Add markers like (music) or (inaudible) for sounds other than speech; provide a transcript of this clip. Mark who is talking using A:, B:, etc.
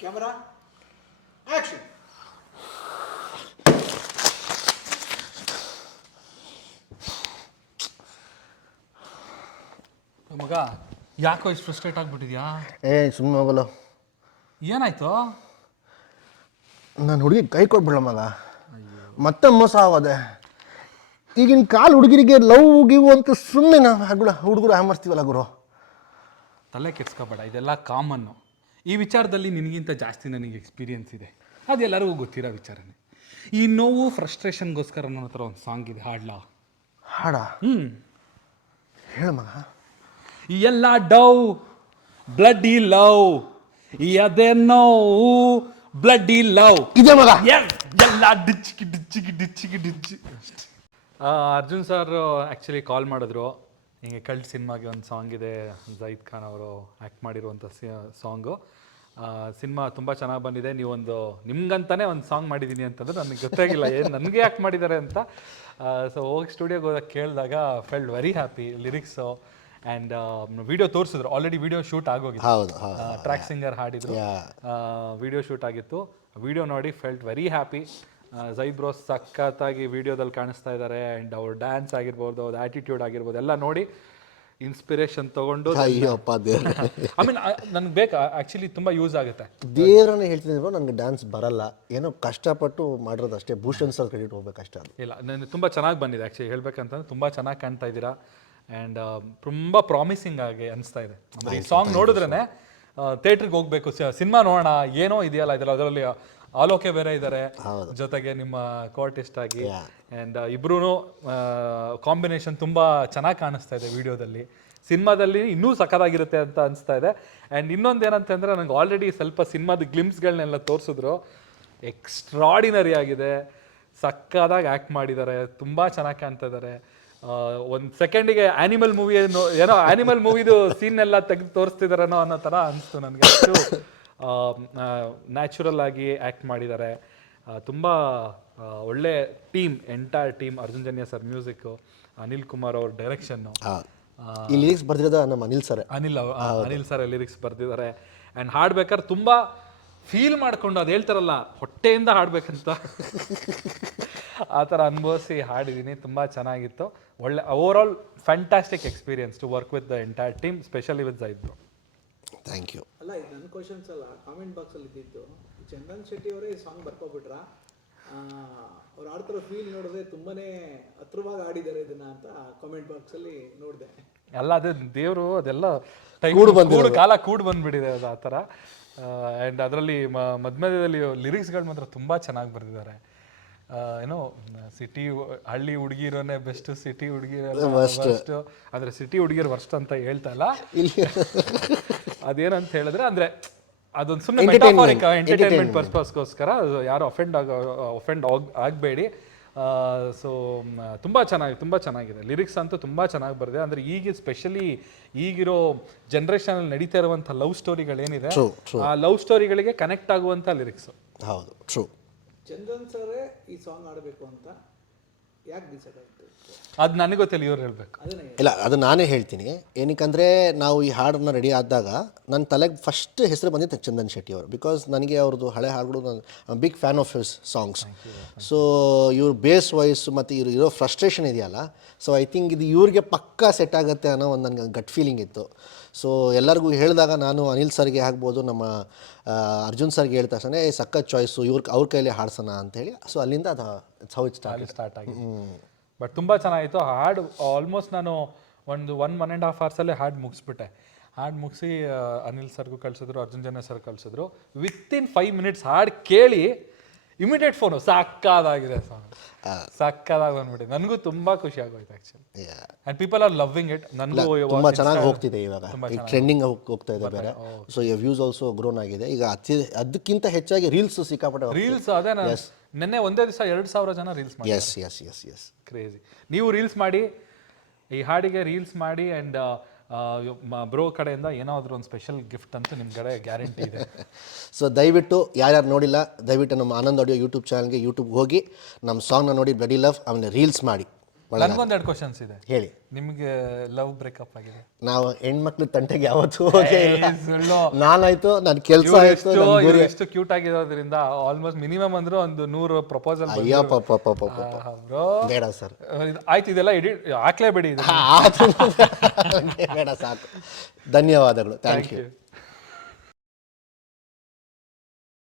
A: Camera action
B: ಮಗ ಯಾಕೋ ಇಷ್ಟು ಫ್ರಸ್ಟ್ರೇಟ್ ಆಗ್ಬಿಟ್ಟಿದ್ಯಾ?
C: ಏ ಸುಮ್ಮನೆ ಹೋಗಲ್ಲ.
B: ಏನಾಯ್ತು?
C: ನಾನು ಹುಡುಗಿ ಕೈ ಕೊಟ್ಬಿಡ ಮಗ. ಮತ್ತೆ ಮೋಸ ಆಗೋದೆ. ಈಗಿನ ಕಾಲು ಹುಡುಗರಿಗೆ ಲವ್ ಗಿವ್ ಅಂತ ಸುಮ್ಮನೆ ನಾವು ಹುಡುಗರು ಹ್ಯಾಮರ್ಸ್ತೀವಲ್ಲ ಗುರು.
B: ತಲೆ ಕೆಡ್ಸ್ಕೋಬೇಡ ಇದೆಲ್ಲ ಕಾಮನ್ನು ಈ ವಿಚಾರದಲ್ಲಿ ನಿನಗಿಂತ ಜಾಸ್ತಿ ನನಗೆ ಎಕ್ಸ್ಪೀರಿಯನ್ಸ್ ಇದೆ. ಅದೆಲ್ಲರಿಗೂ ಗೊತ್ತಿರೋ ವಿಚಾರನೇ. ಈ ನೋವು ಫ್ರಸ್ಟ್ರೇಷನ್ಗೋಸ್ಕರ ನನ್ನ ಹತ್ರ ಒಂದು ಸಾಂಗ್ ಇದೆ ಹಾಡ್ಲಾ?
C: ಹಾಡ?
B: ಹ್ಞೂ
C: ಹೇಳ ಮಗ.
B: ಎಲ್ಲ ಡೌ ಬ್ಲಡ್ಡಿ ಲವ್ ಅದೇ ನೋವು ಬ್ಲಡ್ಡಿ ಲವ್
C: ಇದೆ ಮಗ.
B: ಎಲ್ಲ ಡಿಚ್ಚಿಗೆ ಡಿಚ್ಚಿಗೆ ಡಿಚ್ಚಿಗೆ. ಡಿಚ್ಚಿ ಅರ್ಜುನ್ ಸರ್ ಆ್ಯಕ್ಚುಲಿ ಕಾಲ್ ಮಾಡಿದ್ರು. ಹಿಂಗೆ ಕಲ್ಟ್ ಸಿನಿಮಾಗೆ ಒಂದು ಸಾಂಗ್ ಇದೆ ಜೈದ್ ಖಾನ್ ಅವರು ಆ್ಯಕ್ಟ್ ಮಾಡಿರುವಂಥ ಸಾಂಗು ಸಿನಿಮಾ ತುಂಬ ಚೆನ್ನಾಗಿ ಬಂದಿದೆ. ನೀವೊಂದು ನಿಮ್ಗಂತಾನೆ ಒಂದು ಸಾಂಗ್ ಮಾಡಿದ್ದೀನಿ ಅಂತಂದ್ರೆ ನನಗೆ ಗೊತ್ತಾಗಿಲ್ಲ ಏನು ನನಗೆ ಆ್ಯಕ್ಟ್ ಮಾಡಿದ್ದಾರೆ ಅಂತ. ಸೊ ಹೋಗಿ ಸ್ಟುಡಿಯೋಗೆ ಹೋದಾಗ ಕೇಳಿದಾಗ felt very happy lyrics and video ತೋರಿಸಿದ್ರು. ಆಲ್ರೆಡಿ ವಿಡಿಯೋ ಶೂಟ್ ಆಗೋಗಿತ್ತು. ಟ್ರ್ಯಾಕ್ ಸಿಂಗರ್ ಹಾಡಿದ್ರು. ವಿಡಿಯೋ ಶೂಟ್ ಆಗಿತ್ತು. ವಿಡಿಯೋ ನೋಡಿ ಫೆಲ್ಟ್ ವೆರಿ ಹ್ಯಾಪಿ ಬ್ರೋ ಸಖತ್ತಾಗಿ ವಿಡಿಯೋದಲ್ಲಿ ಕಾಣಿಸ್ತಾ ಇದ್ದಾರೆ ಆ್ಯಂಡ್ ಅವ್ರ ಡ್ಯಾನ್ಸ್ ಆಗಿರ್ಬೋದು ಅವ್ರ ಆ್ಯಟಿಟ್ಯೂಡ್ ಆಗಿರ್ಬೋದು ಎಲ್ಲ ನೋಡಿ ಇನ್ಸ್ಪಿರೇಷನ್ ತಗೊಂಡು
C: ಅಯ್ಯಪ್ಪ ದೇವ್ರ.
B: ಐ (laughs) ಮೀನ್ ನನಗೆ ಬೇಕಾ? ಆ್ಯಕ್ಚುಲಿ ತುಂಬ ಯೂಸ್ ಆಗುತ್ತೆ.
C: ದೇವ್ರನ್ನ ಹೇಳ್ತೀನಿ ನನಗೆ ಡ್ಯಾನ್ಸ್ ಬರಲ್ಲ. ಏನೋ ಕಷ್ಟಪಟ್ಟು ಮಾಡಿರೋದು ಅಷ್ಟೇ. ಭೂಷಣ್ ಸರ್ ಕ್ರೆಡಿಟ್ ಹೋಗ್ಬೇಕಷ್ಟೇ ಅದು.
B: ಇಲ್ಲ ನನಗೆ ತುಂಬ ಚೆನ್ನಾಗಿ ಬಂದಿದೆ. ಆ್ಯಕ್ಚುಲಿ ಹೇಳ್ಬೇಕಂತಂದ್ರೆ ತುಂಬ ಚೆನ್ನಾಗಿ ಕಾಣ್ತಾ ಇದ್ದೀರಾ? ಆ್ಯಂಡ್ ತುಂಬ ಪ್ರಾಮಿಸಿಂಗ್ ಆಗಿ ಅನಿಸ್ತಾ ಇದೆ. ಅಂದ್ರೆ ಈ ಸಾಂಗ್ ನೋಡಿದ್ರೇ ಥಿಯೇಟ್ರಿಗೆ ಹೋಗ್ಬೇಕು. ಸಿನಿಮಾ ನೋಡೋಣ ಏನೋ ಇದೆಯಲ್ಲ ಇದೆಲ್ಲ ಅದರಲ್ಲಿ ಆಲೋಕೆ ಬೇರೆ ಇದ್ದಾರೆ ಜೊತೆಗೆ ನಿಮ್ಮ ಕೋರ್ಟಿಸ್ಟ್ ಆಗಿ ಅಂಡ್ ಇಬ್ರು ಕಾಂಬಿನೇಷನ್ ತುಂಬಾ ಚೆನ್ನಾಗಿ ಕಾಣಿಸ್ತಾ ಇದೆ ವಿಡಿಯೋದಲ್ಲಿ. ಸಿನಿಮಾದಲ್ಲಿ ಇನ್ನೂ ಸಖತ್ತಾಗಿರುತ್ತೆ ಅಂತ ಅನಿಸ್ತಾ ಇದೆ. ಆ್ಯಂಡ್ ಇನ್ನೊಂದು ಏನಂತಂದರೆ ನನಗೆ ಆಲ್ರೆಡಿ ಸ್ವಲ್ಪ ಸಿನಿಮಾದ ಗ್ಲಿಮ್ಸ್ಗಳನ್ನೆಲ್ಲ ತೋರಿಸಿದ್ರು. ಎಕ್ಸ್ಟ್ರಾಡಿನರಿ ಆಗಿದೆ. ಸಕ್ಕದಾಗಿ ಆ್ಯಕ್ಟ್ ಮಾಡಿದ್ದಾರೆ ತುಂಬ ಚೆನ್ನಾಗಿ ಕಾಣ್ತಾ ಇದ್ದಾರೆ ಒಂದು ಸೆಕೆಂಡಿಗೆ ಆ್ಯನಿಮಲ್ ಮೂವಿ ಏನೋ ಆ್ಯನಿಮಲ್ ಮೂವಿದು ಸೀನ್ ಎಲ್ಲ ತೆಗೆದು ತೋರಿಸ್ತಿದಾರೇನೋ ಅನ್ನೋ ಥರ ಅನಿಸ್ತು ನನಗೆ. ಅಷ್ಟು ನ್ಯಾಚುರಲ್ ಆಗಿ ಆ್ಯಕ್ಟ್ ಮಾಡಿದ್ದಾರೆ. ತುಂಬ ಒಳ್ಳೆ team entire team Arjun Janya sir music Anil Kumar ಅವ್ರ ಡೈರೆಕ್ಷನ್ನು
C: ಈ ಲಿರಿಕ್ಸ್ ಬರೆದಿರೋದ ನಮ್ಮ Anil sir
B: Anil Anil sir lyrics ಬರ್ದಿದ್ದಾರೆ. ಆ್ಯಂಡ್ ಹಾಡ್ಬೇಕಾದ್ರೆ ತುಂಬ ಫೀಲ್ ಮಾಡ್ಕೊಂಡು ಅದು ಹೇಳ್ತಾರಲ್ಲ ಹೊಟ್ಟೆಯಿಂದ ಹಾಡ್ಬೇಕಂತ. (laughs) ಆ ಥರ ಅನುಭವಿಸಿ ಹಾಡಿದ್ದೀನಿ ತುಂಬ ಚೆನ್ನಾಗಿತ್ತು. ಒಳ್ಳೆ over all fantastic experience to work with the entire team specially with ಜೈದ್ರು
C: thank you
A: ಅಲ್ಲ ಇದು ನನ್ನ ಕ್ವಶನ್ಸ್ ಅಲ್ಲ. ಕಾಮೆಂಟ್ ಬಾಕ್ಸಲ್ಲಿ ಇದ್ದಿದ್ದು. ಚಂದನ್ ಶೆಟ್ಟಿ ಅವರೇ ಈ ಸಾಂಗ್ ಬರ್ಕೊಬಿಟ್ರ? ಅವ್ರು ಆಡ್ತಿರೋ ಫೀಲ್ ನೋಡಿದ್ರೆ ತುಂಬಾನೇ ಹತ್ರವಾಗಿ ಆಡಿದ್ದಾರೆ ಇದನ್ನ ಅಂತ ಕಾಮೆಂಟ್ ಬಾಕ್ಸಲ್ಲಿ ನೋಡಿದೆ.
B: ಎಲ್ಲ ಅದೇ ದೇವರು ಅದೆಲ್ಲ ಕೂಡು ಬಂದು ಕಾಲ ಕೂಡ್ ಬಂದ್ಬಿಟ್ಟಿದೆ ಅದು ಆ ಥರ. ಆ್ಯಂಡ್ ಅದರಲ್ಲಿ ಮಧ್ಯದಲ್ಲಿ ಲಿರಿಕ್ಸ್ಗಳು ಮಾತ್ರ ತುಂಬ ಚೆನ್ನಾಗಿ ಬರೆದಿದ್ದಾರೆ. ಏನೋ ಸಿಟಿ ಹಳ್ಳಿ ಹುಡುಗಿರೋನೆ ಬೆಸ್ಟ್ ಸಿಟಿ ಹುಡುಗಿರೋ ಬೆಸ್ಟ್ ಅಂದ್ರೆ ಸಿಟಿ ಹುಡುಗಿರ್ ವರ್ಸ್ಟ್ ಅಂತ ಹೇಳ್ತಾ ಇಲ್ಲ. ಅದೇನಂತ ಹೇಳಿದ್ರೆ ಅಂದ್ರೆ ಅದೊಂದು ಸುಮ್ಮನೆ ಮೆಟಾಫಾರಿಕ್ ಎಂಟರ್ಟೈನ್ಮೆಂಟ್ ಪರ್ಪಸ್ಗೋಸ್ಕರ ಯಾರು ಅಫೆಂಡ್ ಆಗ ಅಫೆಂಡ್ ಆಗಬೇಡಿ. ಸೊ ತುಂಬ ಚೆನ್ನಾಗಿ ತುಂಬ ಚೆನ್ನಾಗಿದೆ. ಲಿರಿಕ್ಸ್ ಅಂತೂ ತುಂಬ ಚೆನ್ನಾಗಿ ಬರೆದಿದೆ. ಅಂದರೆ ಈಗ ಸ್ಪೆಷಲಿ ಈಗಿರೋ ಜನ್ರೇಷನಲ್ಲಿ ನಡೀತಾ ಇರುವಂಥ ಲವ್ ಸ್ಟೋರಿಗಳೇನಿದೆ. ಆ ಲವ್ ಸ್ಟೋರಿಗಳಿಗೆ ಕನೆಕ್ಟ್ ಆಗುವಂಥ ಲಿರಿಕ್ಸ್
C: ಹೌದು ಟ್ರೂ
A: ಚಂದನ್ ಸರೇ ಈ ಸಾಂಗ್ ಆಡಬೇಕು ಅಂತ ಯಾಕೆ ಡಿಸೈಡ್ ಆಯ್ತು?
B: ಅದು ನನಗೆ ಗೊತ್ತಿಲ್ಲ ಇವ್ರು ಹೇಳ್ಬೇಕು.
C: ಇಲ್ಲ ಅದು ನಾನೇ ಹೇಳ್ತೀನಿ. ಏನಕ್ಕಂದರೆ ನಾವು ಈ ಹಾಡನ್ನ ರೆಡಿ ಆದಾಗ ನನ್ನ ತಲೆಗೆ ಫಸ್ಟ್ ಹೆಸರು ಬಂದಿತ್ತು ಚಂದನ್ ಶೆಟ್ಟಿ ಅವರು. ಬಿಕಾಸ್ ನನಗೆ ಅವ್ರದ್ದು ಹಳೆ ಹಾಡುಗಳು ನಾನು big fan of his songs so ಇವ್ರ ಬೇಸ್ ವಾಯ್ಸ್ ಮತ್ತು ಇವ್ರು ಇರೋ ಫ್ರಸ್ಟ್ರೇಷನ್ ಇದೆಯಲ್ಲ? ಸೊ ಐ ಥಿಂಕ್ ಇದು ಇವ್ರಿಗೆ ಪಕ್ಕಾ ಸೆಟ್ ಆಗುತ್ತೆ ಅನ್ನೋ ಒಂದು ನನಗೆ ಗಟ್ ಫೀಲಿಂಗ್ ಇತ್ತು. ಸೊ ಎಲ್ಲರಿಗೂ ಹೇಳಿದಾಗ ನಾನು ಅನಿಲ್ ಸರ್ಗೆ ಆಗ್ಬೋದು ನಮ್ಮ ಅರ್ಜುನ್ ಸರ್ಗೆ ಹೇಳಿದ ತಕ್ಷಣ ಏ ಸಖತ್ ಚಾಯ್ಸು ಇವ್ರ ಅವ್ರ ಕೈಯಲ್ಲಿ ಹಾಡ್ಸೋಣ ಅಂತೇಳಿ ಸೊ ಅಲ್ಲಿಂದ ಅದು ಸೌ ಇಟ್ ಸ್ಟಾರ್ಟ್
B: ಸ್ಟಾರ್ಟ್ ಆಗಿ. ಬಟ್ ತುಂಬ ಚೆನ್ನಾಗಿತ್ತು. ಹಾಡು ಆಲ್ಮೋಸ್ಟ್ ನಾನು ಒಂದು ಒನ್ ಒನ್ ಆ್ಯಂಡ್ ಹಾಫ್ ಅವರ್ಸಲ್ಲೇ ಹಾಡು ಮುಗಿಸ್ಬಿಟ್ಟೆ. ಹಾಡು ಮುಗಿಸಿ ಅನಿಲ್ ಸರ್ಗೂ ಕಳಿಸಿದ್ರು ಅರ್ಜುನ್ ಜನ ಸರ್ ಕಳಿಸಿದ್ರು. ವಿತಿನ್ ಫೈವ್ ಮಿನಿಟ್ಸ್ ಹಾಡು ಕೇಳಿ ಇಮಿಡಿಯೇಟ್ ಫೋನು ಸಾಕಾದಾಗಿದೆ ಸಾಂಗ್ ಸಾಕಾದಾಗ ಬಂದ್ಬಿಟ್ಟಿದೆ. ನನಗೂ ತುಂಬಾ ಖುಷಿ ಆಗೋಯ್ತು actually and people are loving it ನನಗೂ
C: ತುಂಬಾ ಚೆನ್ನಾಗಿ ಹೋಗ್ತಿದೆ ಇವಾಗ. ಈಗ ಟ್ರೆಂಡಿಂಗ್ ಹೋಗ್ತಾ ಇದೆ ಬೇರೆ. ಸೊ ಈ ವ್ಯೂಸ್ ಆಲ್ಸೋ ಗ್ರೋನ್ ಆಗಿದೆ. ಈಗ ಅತಿ ಅದಕ್ಕಿಂತ ಹೆಚ್ಚಾಗಿ ರೀಲ್ಸ್ ಸಿಕ್ಕಾಪಟ್ಟೆ
B: ರೀಲ್ಸ್ ಅದೇ ನಾನು ನಿನ್ನೆ ಒಂದೇ ದಿವಸ ಎರಡು ಸಾವಿರ ಜನ ರೀಲ್ಸ್ ಮಾಡಿ
C: yes yes yes yes
B: crazy ನೀವು ರೀಲ್ಸ್ ಮಾಡಿ ಈ ಹಾಡಿಗೆ ರೀಲ್ಸ್ ಮಾಡಿ ಆ್ಯಂಡ್ ಬ್ರೋ ಕಡೆಯಿಂದ ಏನಾದರೂ ಒಂದು ಸ್ಪೆಷಲ್ ಗಿಫ್ಟ್ ಅಂತ ನಿಮ್ಮ ಕಡೆ ಗ್ಯಾರಂಟಿ ಇದೆ. (laughs)
C: ಸೊ ದಯವಿಟ್ಟು ಯಾರ್ಯಾರು ನೋಡಿಲ್ಲ, ದಯವಿಟ್ಟು ನಮ್ಮ ಆನಂದ್ ಆಡಿಯೋ ಯೂಟ್ಯೂಬ್ ಚಾನಲ್ಗೆ ಯೂಟ್ಯೂಬ್ಗೆ ಹೋಗಿ ನಮ್ಮ ಸಾಂಗ್ನ ನೋಡಿ ಬ್ಲಡಿ ಲವ್ ಆಮೇಲೆ ರೀಲ್ಸ್ ಮಾಡಿ.
B: ನನಗೊಂದೆರಡು ಕ್ವಶನ್ಸ್ ಇದೆ.
C: ಹೇಳಿ.
B: ನಿಮಗೆ ಲವ್ ಬ್ರೇಕಪ್ ಆಗಿದೆ.
C: ನಾವು ಹೆಣ್ಮಕ್ಳು ತಂಟೆಗೆ ಯಾವತ್ತು ಹೋಗೇ ಇಲ್ಲ.
B: ಸುಳ್ಳು.
C: ನಾನಾಯ್ತು ನನ್ನ ಕೆಲಸ ಆಯ್ತು ನನ್
B: ಇವ್ರು
C: ಗುರಿ
B: ಎಷ್ಟು ಕ್ಯೂಟ್ ಆಗಿರೋದ್ರಿಂದ ಆಲ್ಮೋಸ್ಟ್ ಮಿನಿಮಮ್ ಅಂದ್ರೆ ಒಂದು ನೂರು ಪ್ರಪೋಸಲ್
C: ಅಯ್ಯೋ ಪಾಪ ಪಾಪ ಪಾಪ
B: ಬ್ರೋ
C: ಬೇಡ ಸರ್.
B: ಆಯ್ತು ಇದೆಲ್ಲ ಎಡಿಟ್ ಹಾಕ್ಲೇಬೇಡಿ ಇದು (laughs)
C: ಬೇಡ ಸಾಕು. ಧನ್ಯವಾದಗಳು. Thank you